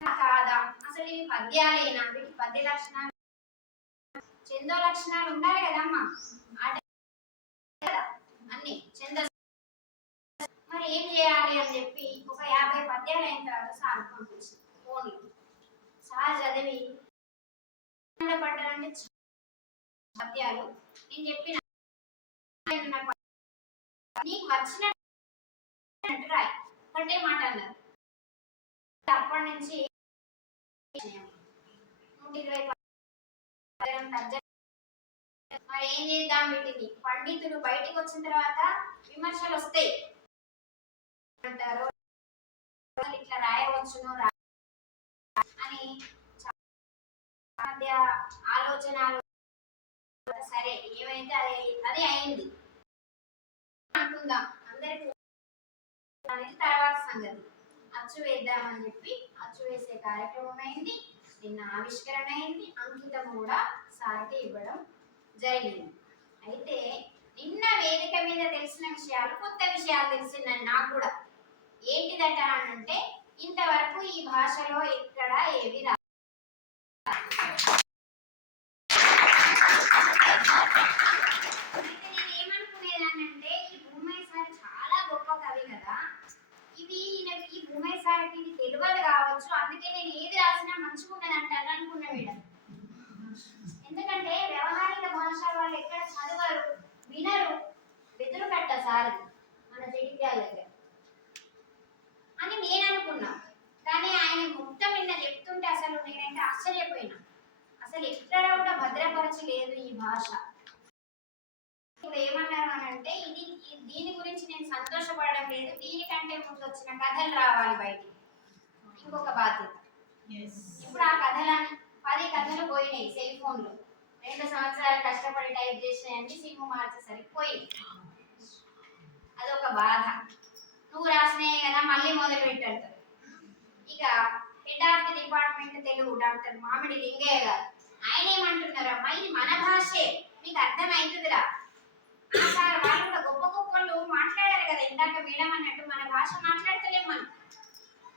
కాదా, అసలు ఇవి పద్యాలేనా, వీటి పద్య లక్షణాలు చందో లక్షణాలు ఉండాలి కదమ్మా. అన్ని అన్ని ఛందస్సు. మరి ఏం చేయాలి అని చెప్పి ఒక 50 పద్యాలు అయిన తర్వాత సార్ పంపించింది ఫోన్లో. సార్ చదివి పడ్డారంటే పద్యాలు నేను చెప్పిన నీకు వచ్చినట్టు రాయి ఒకటే మాట అన్నారు. అప్పటి నుంచి 120 మరి ఏం చేద్దాం వీటిని. పండితులు బయటికి వచ్చిన తర్వాత విమర్శలు వస్తాయి అంటారు, ఇట్లా రాయవచ్చును అని మధ్య ఆలోచనలు. సరే ఏమైతే అది అయింది అనుకుందాం, అందరికి అనేది తర్వాత సంగతి. అచ్చు వేద్దామని చెప్పి అచ్చు వేసే కార్యక్రమం అయింది. నిన్న ఆవిష్కరణ అయింది, అంకితం కూడా సార్కి ఇవ్వడం జరిగింది. అయితే నిన్న వేదిక మీద తెలిసిన విషయాలు, కొత్త విషయాలు తెలిసిందని నాకు కూడా. ఏంటిదట అంటే ఇంతవరకు ఈ భాషలో ఎక్కడ ఏవి రా ఏమనుకునేదానంటే ఈ భూమయ్య సార్ చాలా గొప్ప కవి కదా, ఈ భూమయ్య సార్కి ఇది తెలియదు కావచ్చు, అందుకే నేను ఏది రాసినా మంచిగా ఉన్నది అంటాను అనుకున్నా మేడం. ఎందుకంటే వ్యవహారిక భాష వాళ్ళు ఎక్కడ చదవరు, వినరు, వెతురు కట్ట సార్ మన జగిత్యాల దగ్గర అని నేను అనుకున్నా. కానీ ఆయన మొత్తం నిన్న చెప్తుంటే అసలు నేనైతే ఆశ్చర్యపోయినా. అసలు ఎక్కడ కూడా భద్రపరచలేదు ఈ భాష. ఇప్పుడు ఏమన్నారు అని అంటే దీని గురించి నేను సంతోషపడడం లేదు, దీనికంటే ముందు వచ్చిన కథలు రావాలి బయటికి, ఇంకొక బాధ్యత. ఇప్పుడు ఆ కథలని 10 కథలు పోయినాయి సెల్ ఫోన్లో. 2 సంవత్సరాలు కష్టపడి టైప్ చేసినాయండి, సినిమా మార్చేసరికి పోయింది. అదొక బాధ. నువ్వు రాసినాయి కదా మళ్ళీ మొదలు పెట్టారు. ఇక head of the department Telugu doctor మామిడి లింగయ్య గారు, ఆయన ఏమంటున్నారమ్మా, ఇది మన భాషే మీకు అర్థమవుతుందిరా. సార్ వాళ్ళు కూడా గొప్ప గొప్పలు మాట్లాడారు కదా ఇందాక మేడం అన్నట్టు, మన భాష మాట్లాడతలేం మనం,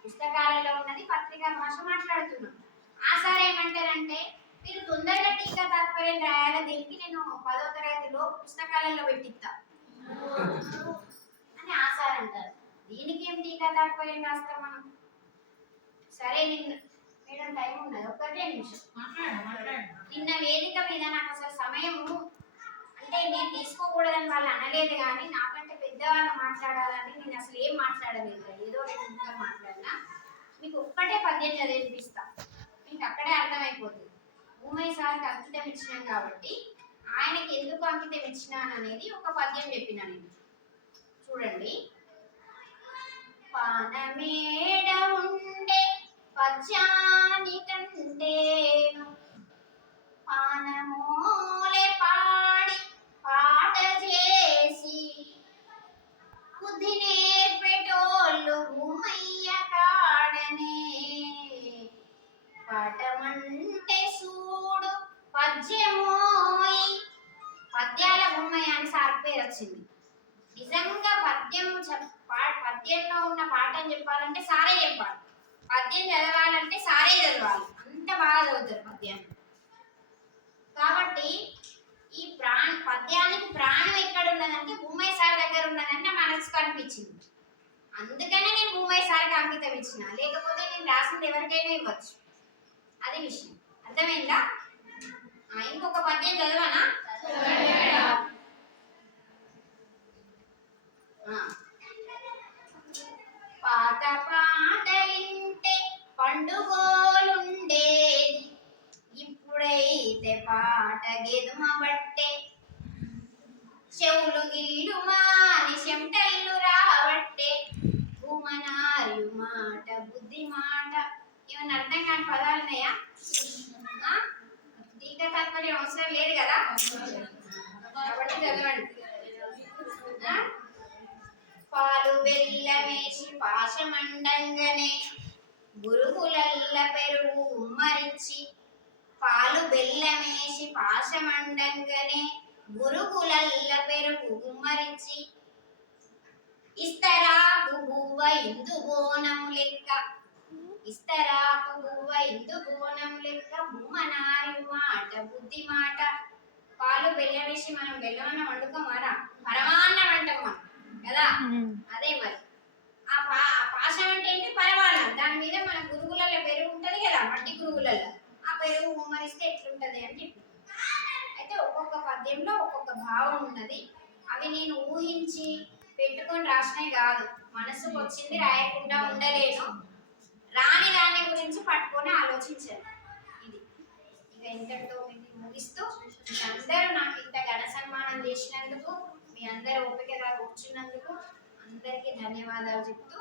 పుస్తకాలలో ఉన్నది పత్రికా భాష మాట్లాడుతున్నాం. ఆ సార్ ఏమంటారంటే మీరు తొందరగా టీకా తాత్పర్యం రాయాలి, దీనికి నేను 10వ తరగతిలో పుస్తకాలలో పెట్టిస్తా అని ఆ సార్ అంటారు. దీనికి ఏం టీకా తాత్పర్యం రాస్తాం మనం? సరే నిన్న మేడం టైం ఉన్నది, 1 నిమిషం నిన్న వేదిక మీద నాకు అసలు సమయము అంటే నేను తీసుకోకూడదని వాళ్ళు అనలేదు, కానీ నాకంటే పెద్దవాళ్ళు మాట్లాడాలని నేను అసలు ఏం మాట్లాడలేదు. ఏదో 2 నిమిషాలు మాట్లాడినా. మీకు ఒక్కటే పద్యం చదివిపిస్తా, మీకు అక్కడే అర్థమైపోతుంది. భూమయ్య సార్కి అంకితం ఇచ్చినాం కాబట్టి ఆయనకి ఎందుకు అంకితం ఇచ్చినాను అనేది ఒక పద్యం చెప్పిన నేను. చూడండి. పానమేడ ఉండే పద్యాని కంటేను పానమోలే పాడి పాట చేసి బుద్ధి నేర్పెటోళ్ళు భూమయ్య కాడనే పాఠమంటే చూడు పద్యమోయ్. పద్యాల భూమయ్య అని సార్ పేరు వచ్చింది. నిజంగా పద్యంలో ఉన్న పాఠం చెప్పాలంటే సారే చెప్పాలి, పద్యం చదవాలంటే సారే చదవాలి, అంత బాగా చదువుతారు పద్యాన్ని. కాబట్టి ఈ పద్యానికి ప్రాణం ఎక్కడ ఉన్నదంటే భూమయ్య సార్ దగ్గర ఉన్నదని నా మనసుకు అనిపించింది. అందుకనే నేను భూమయ్య సార్కి అంకితం ఇచ్చిన, లేకపోతే నేను రాసింది ఎవరికైనా ఇవ్వచ్చు. అది విషయం అర్థమైందా? ఇంకొక పద్యం చదవనా? పాత పాటలింటే పండుగోలుండేది, ఇప్పుడైతే పాట గెదుమ బట్టే చెవులు గిల్లు మాని చెమటల్లు రావట్టే భూమనారు మాట బుద్ధి మాట. ఏమన్నా అర్థం కాని పదాలు ఉన్నాయా? టీకా తాత్పర్యం అవసరం లేదు కదా, కాబట్టి చదవండి. పాలు బెల్లమేసి పాశమండంగనే గురుగులల్ల పెరుగు ఉమ్మరించి, పాలు బెల్లమేసి పాశమండంగనే గురుగులల్ల పెరుగు ఉమ్మరించి, ఇస్తరాకు బువ్వ ఇందు బోనము లెక్క, ఇస్తరాకు బువ్వ ఇందు బోనము లెక్క భూమనారి మాట బుద్ధి మాట. పాలు బెల్లం వేసి మనం బెల్లం అన్న వండుకోమారా, పరమాన్నం అంటాం మనం కదా. అదే మరి ఆ పాశం అంటే ఏంటి, పరమాన్నం. దాని మీద మన గురుగులలో పెరుగు ఉంటది కదా, మట్టి గురుగులలో ఆ పెరుగు ఉమ్మరిస్తే ఎట్లుంటది అని చెప్పి. అయితే ఒక్కొక్క పద్యంలో ఒక్కొక్క భావం ఉన్నది. అవి నేను ఊహించి పెట్టుకొని రాసినవి కాదు, మనసుకు వచ్చింది రాయకుండా ఉండలేను. రాని దాని గురించి పట్టుకొని ఆలోచించాను. ఇది ఇక ఇంతటితో ముగిస్తూ మీ అందరూ నాకు ఇంత ఘన సన్మానం చేసినందుకు, మీ అందరూ ఓపికగా కూర్చున్నందుకు అందరికీ ధన్యవాదాలు చెప్తూ